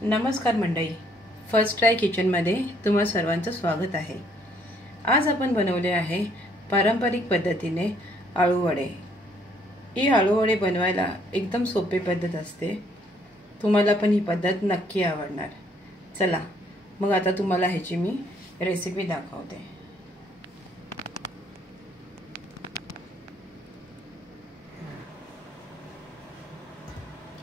नमस्कार मंडळी, first try किचनमध्ये तुम्हा सर्वांचं स्वागत आहे। आज आपण बनवले आहे पारंपरिक पद्धतीने आळू वडे। ही आळू वडे बनवायला एकदम सोपी पद्धत असते। तुम्हाला पण ही पद्धत नक्की आवडणार। चला मग आता तुम्हाला ह्याची मी रेसिपी दाखवते।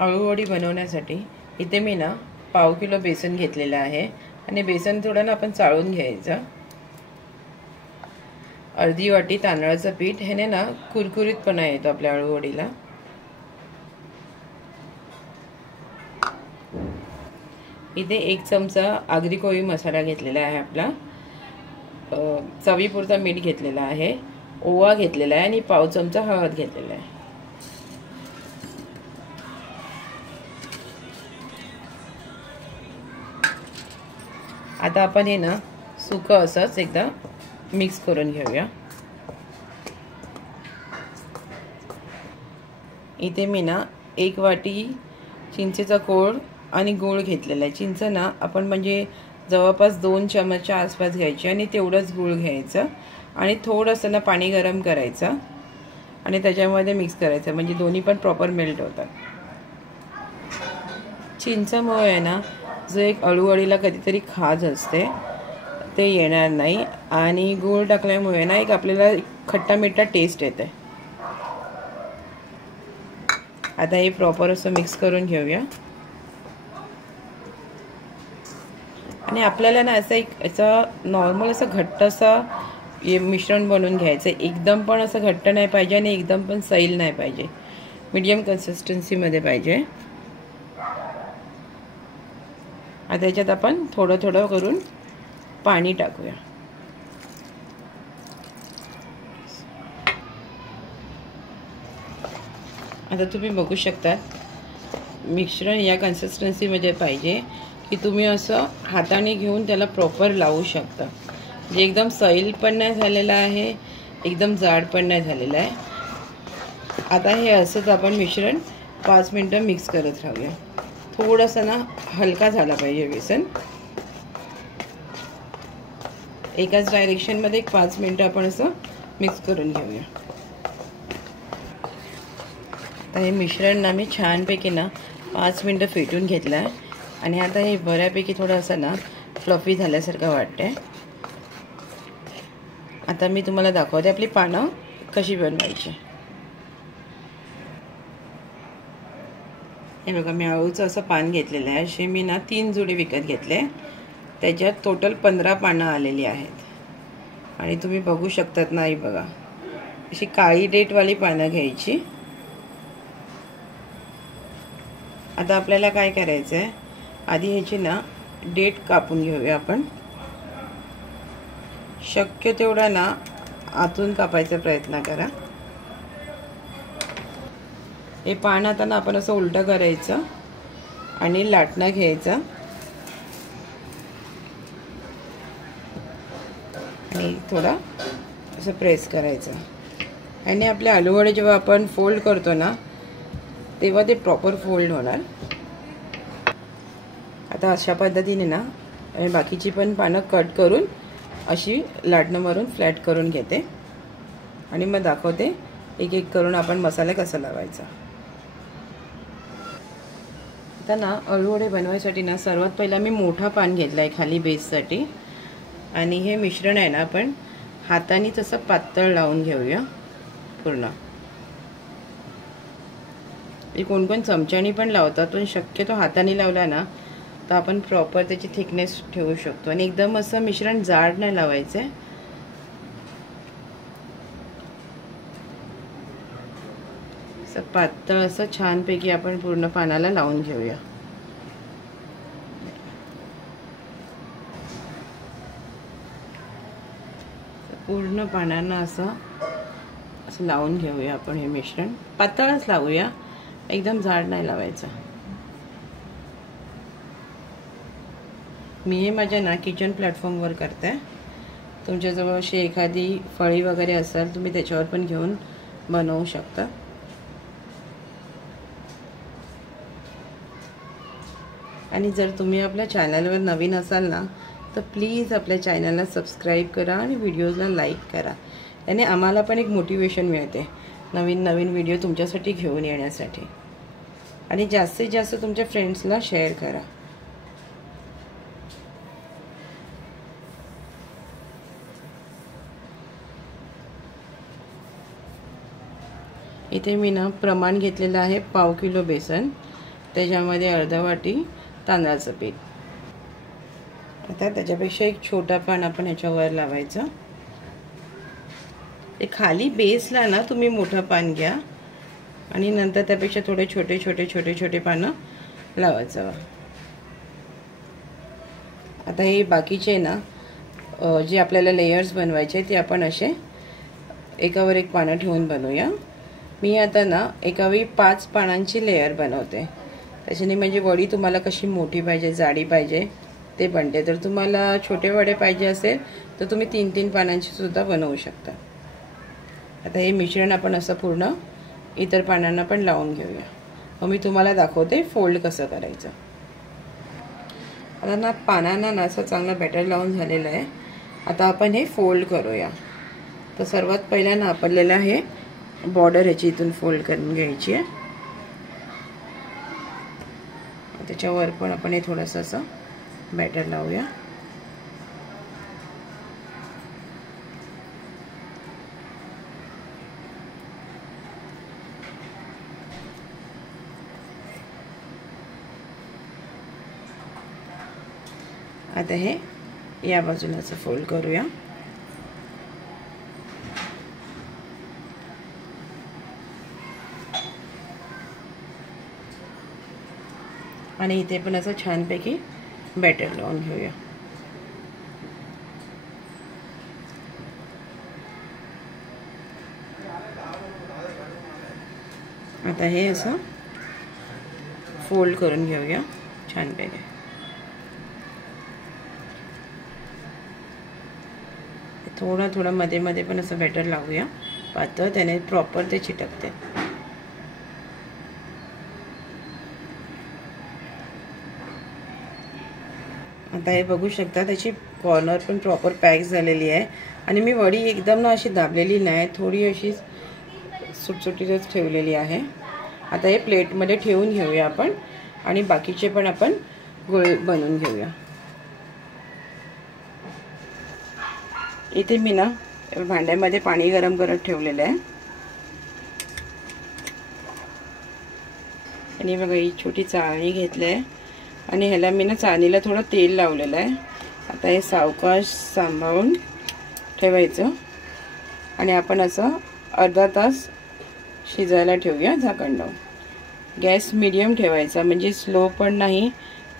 आळू वडी बनवण्यासाठी इथे मी ना पाव किलो बेसन घेतलेलं आहे आणि बेसन थोडं ना आपण चाळून घ्यायचं। अर्धी वाटी तांदळाचं पीठ, ह्याने ना कुरकुरीतपणा येतो आपल्या आळू वडीला। इथे 1 चमचा आगरी कोळी मसाला घेतलेला आहे आपला, चवीपुरता मीठ घेतलेला आहे, ओवा घेतलेला आहे आणि पाव चमचा हळद घेतलेला आहे। आता आपण हे ना सुकं असंच एकदा मिक्स करून घेऊया। इथे मी ना 1 वाटी चिंचेचा कोळ आणि गूळ घेतलेला आहे। चिंच ना आपण म्हणजे जवळपास 2 चमचा आसपास घ्यायची आणि तेवढंच गूळ घ्यायचं आणि थोडंसं ना पाणी गरम करायचं आणि त्याच्यामध्ये मिक्स करायचं, म्हणजे दोन्ही पण प्रॉपर मेल्ट होतात। चिंचामुळे आहे ना जो एक आळूवडीला कधीतरी खाज असते ते येणार नाही आणि गूळ टाकल्यामुळे ना एक आपल्याला खट्टा मिठा टेस्ट येते। आता हे प्रॉपर असं मिक्स करून घेऊया आणि आपल्याला ना असं एक नॉर्मल असं घट्ट असं मिश्रण बनवून घ्यायचं। एकदम पण असं घट्ट नाही पाहिजे आणि एकदम पण सैल नाही पाहिजे, मीडियम कन्सिस्टन्सी मध्ये पाहिजे। आता याच्यात आपण थोडं थोडं करून पाणी टाकूया। आता तुम्ही बघू शकता मिश्रण या कन्सिस्टन्सी मध्ये पाहिजे की तुम्ही असं हाताने घेऊन त्याला प्रॉपर लावू शकता। जे एकदम सैल पण नाही झालेला आहे, एकदम जाड पण नाही झालेला आहे। आता हे असंच आपण मिश्रण 5 मिनिटं मिक्स करत राहूया। थोडासा ना हलका झाला पाहिजे बेसन। एकाच डायरेक्शन मध्ये 5 मिनिटं आपण असं मिक्स करून घेऊया। आता हे मिश्रण ना मी छानपैकी ना 5 मिनिटं फेटून घेतलं आहे आणि आता हे बऱ्यापैकी थोडं असं ना फ्लफी झाल्यासारखं वाटतंय। आता मी तुम्हाला दाखवते आपली पानं कशी बनवायची। हे बघा, मी आळूचं असं पान घेतलेलं आहे। असे मी ना 3 जुडे विकत घेतले, त्याच्यात टोटल 15 पानं आलेली आहेत आणि तुम्ही बघू शकतात ना, ही बघा अशी काळी डेटवाली पानं घ्यायची। आता आपल्याला काय करायचं आहे, आधी ह्याची ना डेट कापून घेऊया आपण। शक्य तेवढा ना आतून कापायचा प्रयत्न करा। हे पान आता ना आपण असं उलटं करायचं आणि लाटणं घ्यायचं आणि थोडा असं प्रेस करायचं आणि आपले आलू वडे जेव्हा आपण फोल्ड करतो ना तेव्हा ते प्रॉपर फोल्ड होणार। आता अशा पद्धतीने ना बाकीची पण पानं कट करून अशी लाटणं मारून फ्लॅट करून घेते आणि मग दाखवते एक एक करून आपण मसाला कसा लावायचा। आता ना आळू वडे बनवायसाठी ना सर्वात पहिला मी मोठा पान घेतला आहे खाली बेससाठी आणि हे मिश्रण आहे ना आपण हाताने तसं पातळ लावून घेऊया पूर्ण। हे कोण कोण चमच्याने पण लावतात, पण शक्यतो हाताने लावला ना तर आपण प्रॉपर त्याची थिकनेस ठेवू शकतो आणि एकदम असं मिश्रण जाड नाही लावायचं आहे। असं पातळ असं छानपैकी आपण पूर्ण पानाला लावून घेऊया। पूर्ण पानांना असं लावून घेऊया आपण। हे मिश्रण पातळच लावूया, एकदम जाड नाही लावायचं। मी हे माझ्या ना किचन प्लॅटफॉर्मवर करते। तुमच्याजवळ अशी एखादी फळी वगैरे असेल तुम्ही त्याच्यावर पण घेऊन बनवू शकता। आणि जर तुम्ही आपल्या चॅनलवर नवीन असाल ना तर प्लीज आपल्या चॅनलला सबस्क्राईब करा आणि व्हिडिओजला लाईक करा. याने आम्हाला पण एक मोटिवेशन मिळते नवीन नवीन व्हिडिओ तुमच्यासाठी घेऊन येण्यासाठी. आणि जास्तीत जास्त तुमच्या फ्रेंड्सला शेअर करा. इथे मी ना प्रमाण घेतलेलं आहे 1/2 किलो बेसन, त्याच्यामध्ये अर्धा वाटी तांदळाचं पीठ. आता त्याच्यापेक्षा एक छोटा पान आपण ह्याच्यावर लावायचं. ते खाली बेसला ना तुम्ही मोठं पान घ्या आणि नंतर त्यापेक्षा थोडे छोटे छोटे छोटे छोटे पानं लावायचं. आता हे बाकीचे ना जे आपल्याला लेयर्स बनवायचे ते आपण असे एकावर एक पानं ठेवून बनवूया. मी आता ना एकावेळी 5 पानांची लेयर बनवते. त्याच्याने म्हणजे वडी तुम्हाला कशी मोठी पाहिजे जाडी पाहिजे ते बनते. तर तुम्हाला छोटे वडे पाहिजे असेल तर तुम्ही 3-3 पानांची सुद्धा बनवू शकता. आता हे मिश्रण आपण असं पूर्ण इतर पानांना पण लावून घेऊया. मग मी तुम्हाला दाखवते फोल्ड कसं करायचं. आता ना पानांना ना असं चांगलं बॅटर लावून झालेलं आहे. आता आपण हे फोल्ड करूया. तर सर्वात पहिल्यांदा आपल्याला हे बॉर्डर ह्याची इथून फोल्ड करून घ्यायची आहे. त्याच्यावर पण आपण हे थोडंसं असं बॅटर लावूया. आता हे या बाजूला असं फोल्ड करूया. आणि इथे पण असं छानपैकी बॅटर लावून घेऊया. आता हे असं फोल्ड करून घेऊया छानपैकी. थोडं थोडं मध्ये मध्ये पण असं बॅटर लावूया पातळ, त्याने प्रॉपर ते चिटकते. आता हे बघू शकता त्याची कॉर्नर पण प्रॉपर पॅक झालेली आहे. आणि मी वडी एकदम ना अशी दाबलेली नाही, थोडी अशी सुटसुटीतच ठेवलेली आहे. आता हे प्लेटमध्ये ठेवून घेऊया आपण आणि बाकीचे पण आपण गोळे बनवून घेऊया. इथे मी ना भांड्यामध्ये पाणी गरम करत ठेवलेलं आहे. आणि बघा ही छोटी चाळणी घेतली आहे आणि ह्याला मी ना चाळणीला थोडं तेल लावलेलं आहे. आता हे सावकाश सांभाळून ठेवायचं आणि आपण असं अर्धा तास शिजायला ठेवूया झाकण लावून. गॅस मीडियम ठेवायचा, म्हणजे स्लो पण नाही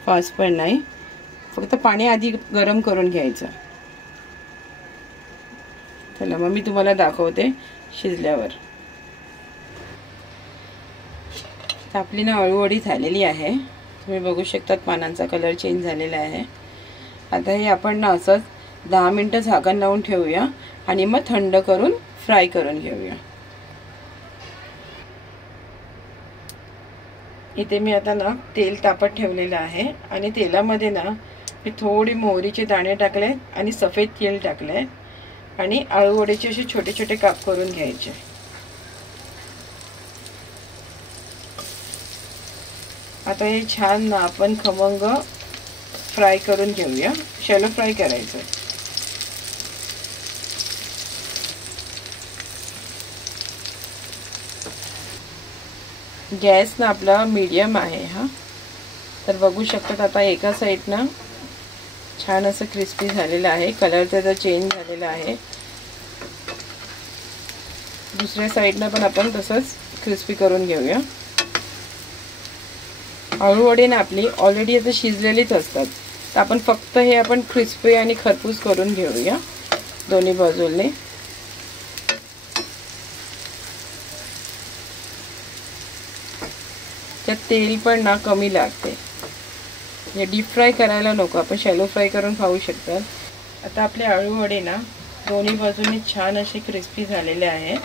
फास्ट पण नाही. फक्त पाणी आधी गरम करून घ्यायचं. चला मग मी तुम्हाला दाखवते शिजल्यावर. आपली ना अळूवडी झालेली आहे. तुम्ही बघू शकतात पानांचा कलर चेंज झालेला आहे. आता हे आपण ना असंच 10 मिनिटं झाकण लावून ठेवूया आणि मग थंड करून फ्राय करून घेऊया. इथे मी आता ना तेल तापत ठेवलेलं आहे आणि तेलामध्ये ना मी थोडी मोहरीचे दाणे टाकले आणि सफेद तेल टाकले आणि अळूवडीचे असे छोटे छोटे काप करून घ्यायचे. आता हे छान ना आपण खमंग फ्राय करून घेऊया. शॅलो फ्राय करायचं. गॅस ना आपला मीडियम आहे हा. तर बघू शकतात आता एका साईडनं छान असं क्रिस्पी झालेलं आहे. कलर त्याचा चेंज झालेला आहे. दुसऱ्या साईडनं पण आपण तसंच क्रिस्पी करून घेऊया. अळूवडी ना आपली ऑलरेडी आता शिजलेलीच असतात. तर आपण फक्त हे आपण क्रिस्पी आणि खरपूस करून घेऊया दोन्ही बाजूने. त्यात तेल पण ना कमी लागते. हे डीप फ्राय करायला नको, आपण शॅलो फ्राय करून खाऊ शकतात. आता आपले अळूवडे ना दोन्ही बाजूने छान असे क्रिस्पी झालेले आहेत.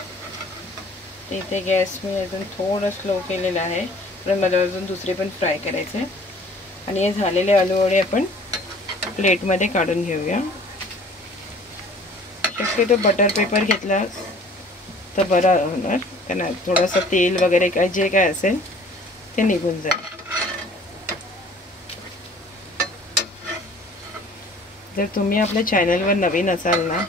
ते इथे गॅस मी अजून थोडं स्लो केलेला आहे, पण मला अजून दुसरे पण फ्राय करायचे. आणि हे झालेले आलू वडे आपण प्लेटमध्ये काढून घेऊया. शक्यतो बटर पेपर घेतला तर बरं होणार, कारण थोडंसं तेल वगैरे काय जे काय असेल ते निघून जाईल. जर तुम्ही आपल्या चॅनलवर नवीन असाल ना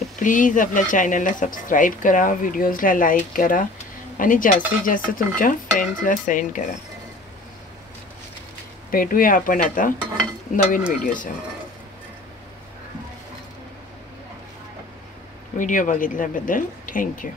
तर प्लीज आपल्या चॅनलला सबस्क्राईब करा, व्हिडिओजला लाईक करा आणि जास्तीत जास्त तुमच्या फ्रेंड्सला सेंड करा. भेटूया आपण आता नवीन व्हिडिओसह. Video बघितल्याबद्दल thank you.